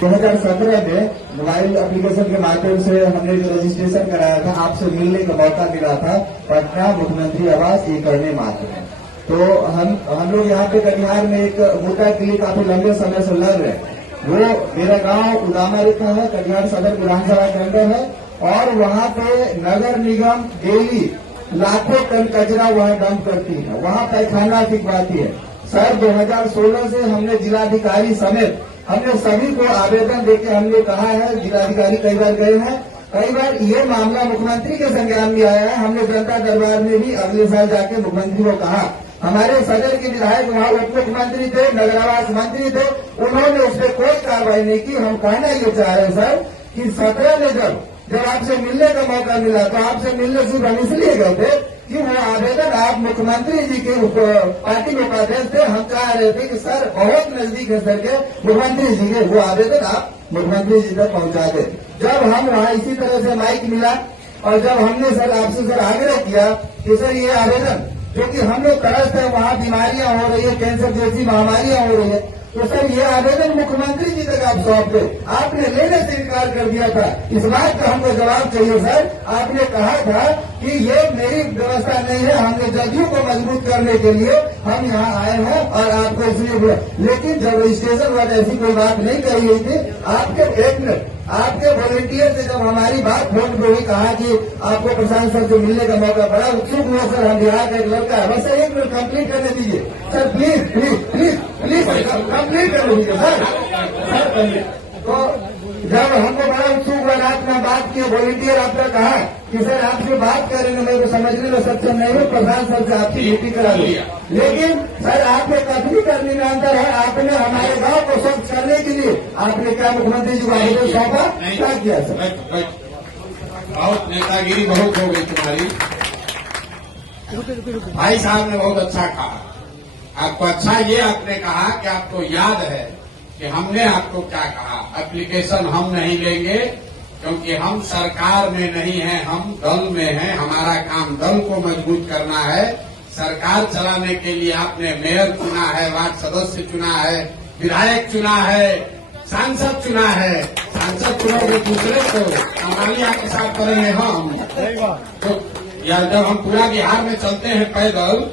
2017 में mobile application के माध्यम से हमने जो रजिस्ट्रेशन कराया था, आपसे मिलने का मौका मिला था पटना मुख्यमंत्री आवास ये करने मात्र में। तो हम लोग यहाँ पे कटिहार में एक मुद्दा के लिए काफी लंबे समय से लड़ रहे हैं। वो मेरा गांव उदामा रेखा है, कटिहार सदर विधानसभा के अंदर है, और वहाँ पे नगर निगम डेली लाखों टन कचरा वहाँ डंप करती है, वहाँ पैखाना फिकवाती है। सर 2016 से हमने जिलाधिकारी समेत हमने सभी को आवेदन देके हमने कहा है, जिलाधिकारी कई बार गए हैं, कई बार ये मामला मुख्यमंत्री के संज्ञान में आया है। हमने जनता दरबार में भी अगले साल जाके मुख्यमंत्री को कहा। हमारे सदर के विधायक वहाँ उप मुख्यमंत्री थे, नगर आवास मंत्री थे, उन्होंने उस पर कोई कार्रवाई नहीं की। हम कहना ये चाह रहे हैं सर कि 17 में जब आपसे मिलने का मौका मिला तो आपसे मिलने सिर्फ हम इसलिए गए थे कि वो आवेदन आप मुख्यमंत्री जी के पार्टी के उपाध्यक्ष थे। हम कह रहे थे कि सर बहुत नजदीक है सर के मुख्यमंत्री जी के, वो आवेदन आप मुख्यमंत्री जी तक पहुंचा दे। जब हम वहाँ इसी तरह से माइक मिला और जब हमने सर आपसे सर आग्रह किया कि सर ये आवेदन जो कि हम लोग तरस है, वहाँ बीमारियां हो रही है, कैंसर जैसी महामारियां हो रही है, तो सर ये आवेदन मुख्यमंत्री जी तक आप सौंप दे। आपने लेने से इनकार कर दिया था। इस बात का हमको जवाब चाहिए सर। आपने कहा था कि ये मेरी व्यवस्था नहीं है, हमने जदयू को मजबूत करने के लिए हम यहाँ आए हैं और आपको इसलिए बुला। लेकिन जब रजिस्ट्रेशन वाले ऐसी कोई बात नहीं कही गई थी, आपके वॉलंटियर से जब हमारी बात फोन पे हुई, कहा कि आपको प्रशांत सर से मिलने का मौका बड़ा उत्सुक हुआ सर, हम बिहार का एक लड़का है, बस एक मिनट कंप्लीट करने दीजिए sir, please please please please complete करने दीजिए सर। तो जब हमको बड़ा उत्सुक हुआ, रात में बात किए, वॉलंटियर आपने कहा कि सर आपसे बात करेंगे, मेरे को समझने में सक्षम नहीं हूँ, प्रधान सर से आपकी ड्यूटी करा दी। लेकिन सर आपने कथनी करने में अंतर है। आपने हमारे गांव को स्वच्छ करने के लिए आपने क्या मुख्यमंत्री जी को आवेदन सौंपा, क्या किया सर? बहुत नेतागिरी बहुत हो गई तुम्हारी। भाई साहब ने बहुत अच्छा कहा। आपको अच्छा ये आपने कहा कि आपको याद है कि हमने आपको क्या कहा। एप्लीकेशन हम नहीं लेंगे क्योंकि हम सरकार में नहीं हैं, हम दल में हैं। हमारा काम दल को मजबूत करना है। सरकार चलाने के लिए आपने मेयर चुना है, वार्ड सदस्य चुना है, विधायक चुना है, सांसद चुना है। सांसद चुनाव दूसरे को कमालिया के साथ करेंगे हम। तो या जब हम पूरा बिहार में चलते हैं पैदल,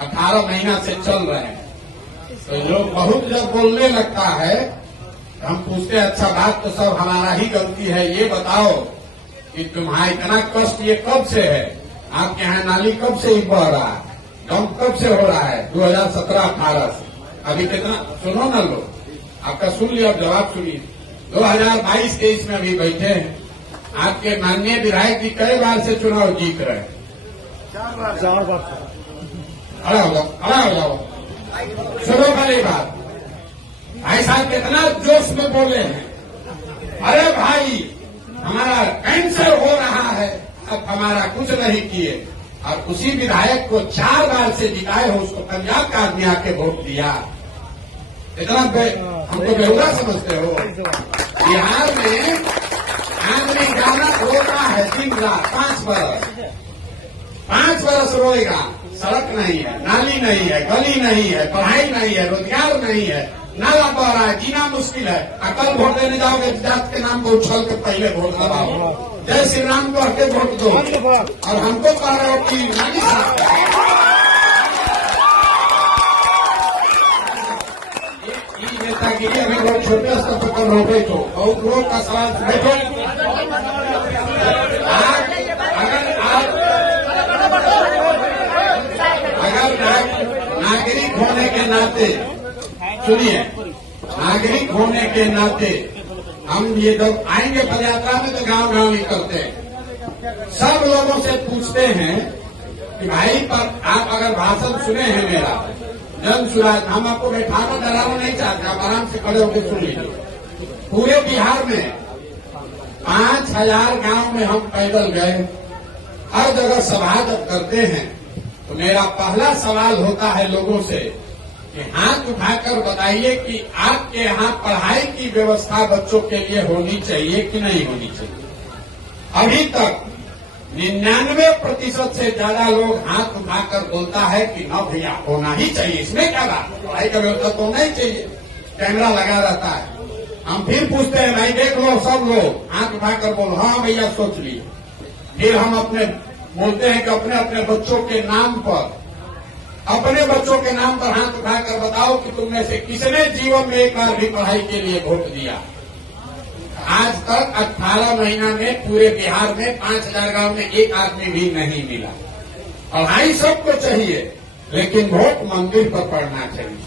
18 महीना से चल रहे हैं, तो लोग बहुत जब बोलने लगता है हम पूछते हैं अच्छा बात तो सब हमारा ही गलती है, ये बताओ कि तुम्हारा इतना कष्ट ये कब से है? आपके यहाँ नाली कब से ही बह रहा है? डंप कब से हो रहा है? 2017-18 से। अभी कितना सुनो ना लोग, आपका सुन लिया, अब जवाब सुनिए। 2022-23 में अभी बैठे हैं। आपके माननीय विधायक जी कई बार से चुनाव जीत रहे हैं। 4 बार। खड़ा हो जाओ। सुनो पहली बात, भाई साहब कितना जोश में बोले हैं। अरे भाई हमारा कैंसर हो रहा है, अब हमारा कुछ नहीं किए। और उसी विधायक को 4 बार से जिताए हो, उसको पंजाब का आदमी आके वोट दिया। इतना हमको बेहुदा समझते हो? बिहार में आदमी गाना रोता है दिन रात 5 बरस रोएगा। सड़क नहीं है, नाली नहीं है, गली नहीं है, पढ़ाई नहीं है, रोजगार नहीं है, नाला बह रहा है, जीना मुश्किल है। कल वोट देने जाओगे जात के नाम को उछल के पहले वोट दबाओ, जय श्री राम कह के वोट दो, और हमको कह रहे हो कि नाली साफ। ये नेतागिरी अभी लोग छोटे स्तर पर कर रहे हो, बहुत लोग का सवाल बैठो। नागरिक होने के नाते, सुनिए, नागरिक होने के नाते हम ये जब आएंगे पदयात्रा में तो गांव गांव निकलते हैं, सब लोगों से पूछते हैं कि भाई पर आप अगर भाषण सुने हैं मेरा जन सुराज, हम आपको बैठाना डराना नहीं चाहते, आप आराम से खड़े होकर सुन लीजिए। पूरे बिहार में 5000 गांव में हम पैदल गए, हर जगह सभा जब करते हैं तो मेरा पहला सवाल होता है लोगों से कि हाथ उठाकर बताइए कि आपके यहाँ पढ़ाई की व्यवस्था बच्चों के लिए होनी चाहिए कि नहीं होनी चाहिए। अभी तक 99% से ज्यादा लोग हाथ उठाकर बोलता है कि न भैया होना ही चाहिए, इसमें क्या बात, पढ़ाई का व्यवस्था तो होना ही चाहिए। कैमरा लगा रहता है, हम फिर पूछते हैं, भाई देख लो सब लोग आंख उठाकर बोलो, हाँ भैया सोच लिए। फिर हम अपने बोलते हैं कि अपने अपने बच्चों के नाम पर, अपने बच्चों के नाम पर हाथ उठाकर बताओ कि तुम में से किसने जीवन में एक बार भी पढ़ाई के लिए वोट दिया। आज तक 18 महीना में पूरे बिहार में 5000 गांव में एक आदमी भी नहीं मिला। पढ़ाई सबको चाहिए, लेकिन वोट मंदिर पर पड़ना चाहिए।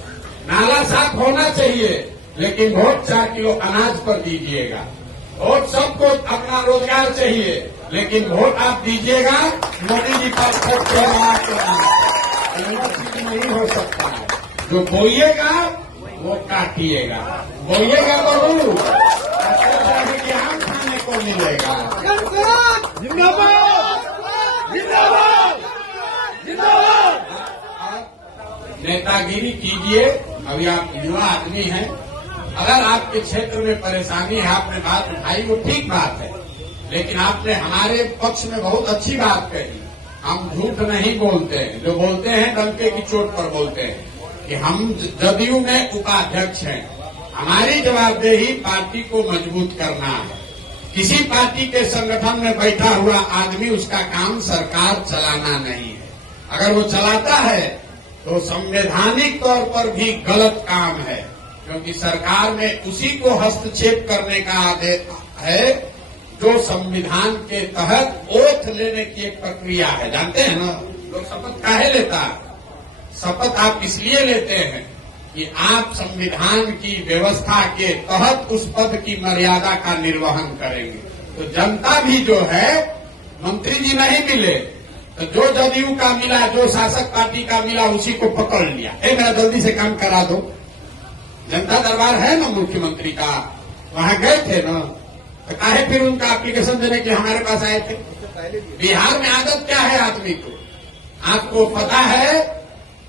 नाला साफ होना चाहिए, लेकिन वोट 4 किलो अनाज पर दीजिएगा। वोट सबको अपना रोजगार चाहिए, लेकिन वोट आप दीजिएगा मोदी जी पर यूनिवर्सिटी नहीं हो सकता है। जो बोइएगा वो काटिएगा, बोइएगा बहू आम खाने को मिलेगा। जिंदाबाद जिंदाबाद जिंदाबाद। नेतागिरी कीजिए। अभी आप युवा आदमी हैं, अगर आपके क्षेत्र में परेशानी है, आपने बात उठाई, वो ठीक बात है, लेकिन आपने हमारे पक्ष में बहुत अच्छी बात कही। हम झूठ नहीं बोलते हैं, जो बोलते हैं डंके की चोट पर बोलते हैं कि हम जदयू में उपाध्यक्ष हैं। हमारी जवाबदेही पार्टी को मजबूत करना है। किसी पार्टी के संगठन में बैठा हुआ आदमी, उसका काम सरकार चलाना नहीं है। अगर वो चलाता है तो संवैधानिक तौर पर भी गलत काम है, क्योंकि सरकार में उसी को हस्तक्षेप करने का आदेश है जो संविधान के तहत ओथ लेने की एक प्रक्रिया है। जानते हैं ना, लोग शपथ काहे लेता है? शपथ आप इसलिए लेते हैं कि आप संविधान की व्यवस्था के तहत उस पद की मर्यादा का निर्वहन करेंगे। तो जनता भी जो है, मंत्री जी नहीं मिले तो जो जदयू का मिला, जो शासक पार्टी का मिला, उसी को पकड़ लिया। मेरा जल्दी से काम करा दो। जनता दरबार है ना मुख्यमंत्री का, वहां गए थे ना, तो काहे फिर उनका एप्लीकेशन देने के हमारे पास आए थे? बिहार में आदत क्या है आदमी को, आपको पता है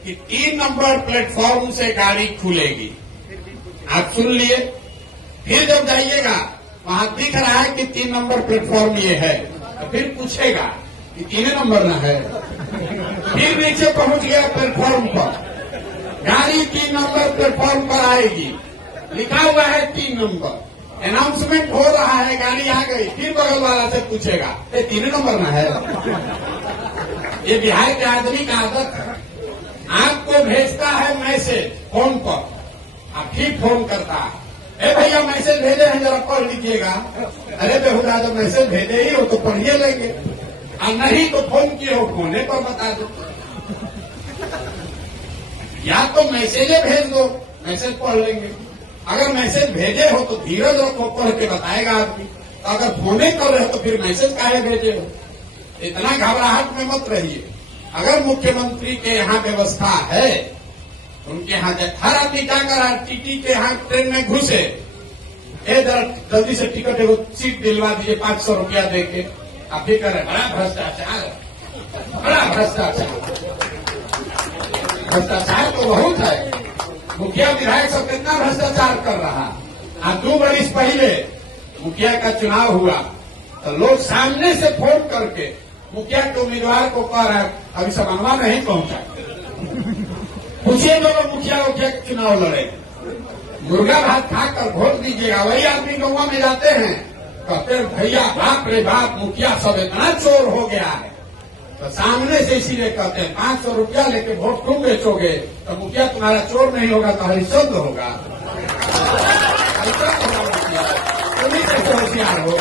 कि 3 नंबर प्लेटफॉर्म से गाड़ी खुलेगी। आप सुन लिए। फिर जब जाइएगा वहां दिख रहा है कि 3 नंबर प्लेटफॉर्म ये है, तो फिर पूछेगा कि 3 नंबर ना है। फिर नीचे पहुंच गया प्लेटफॉर्म पर, गाड़ी 3 नंबर प्लेटफॉर्म पर आएगी, लिखा हुआ है 3 नंबर, अनाउंसमेंट हो रहा है, गाड़ी आ गई, फिर बगल वाला से पूछेगा ये 3 नंबर ना है। ये बिहार के आदमी का आदत है। आपको भेजता है मैसेज फोन पर, आप ठीक फोन करता है, ए भैया मैसेज भेजे हैं, जरा पढ़ लीजिएगा। अरे बेहुदा, जब मैसेज भेजे ही हो तो पढ़िए लेंगे, और नहीं तो फोन किए हो, फोने पर बता दो। या तो मैसेजे भेज दो, मैसेज पढ़ लेंगे। अगर मैसेज भेजे हो तो धीरज रखो, पढ़ के बताएगा आदमी। तो अगर फोने कर रहे हो तो फिर मैसेज काहे भेजे हो? इतना घबराहट में मत रहिए। अगर मुख्यमंत्री के यहाँ व्यवस्था है, उनके यहाँ हर आदमी क्या करा, टीटी के यहाँ ट्रेन में घुसे, जरा जल्दी से टिकट एगो सीट दिलवा दीजिए 500 रुपया दे के। आप भी करें, बड़ा भ्रष्टाचार, बड़ा भ्रष्टाचार। भ्रष्टाचार तो बहुत है। मुखिया विधायक सब कितना भ्रष्टाचार कर रहा। आज 2 बरस पहले मुखिया का चुनाव हुआ तो लोग सामने से फोन करके मुखिया के उम्मीदवार को कह रहा है, अभी समन्वय नहीं पहुंचा, पूछिए जो लोग मुखिया के चुनाव लड़े, मुर्गा भात खाकर वोट दीजिएगा। वही आदमी गाँव में जाते हैं, कहते हैं भैया बाप रे बाप, मुखिया सब इतना चोर हो गया है। तो सामने से इसीलिए कहते हैं 500 रुपया लेके वोट तुम बेचोगे तो मुखिया तुम्हारा चोर नहीं होगा तो हरिश्चंद्र होगा। हरिश्चंद्र होगा मुखिया, तुम ही कैसे होशियार हो।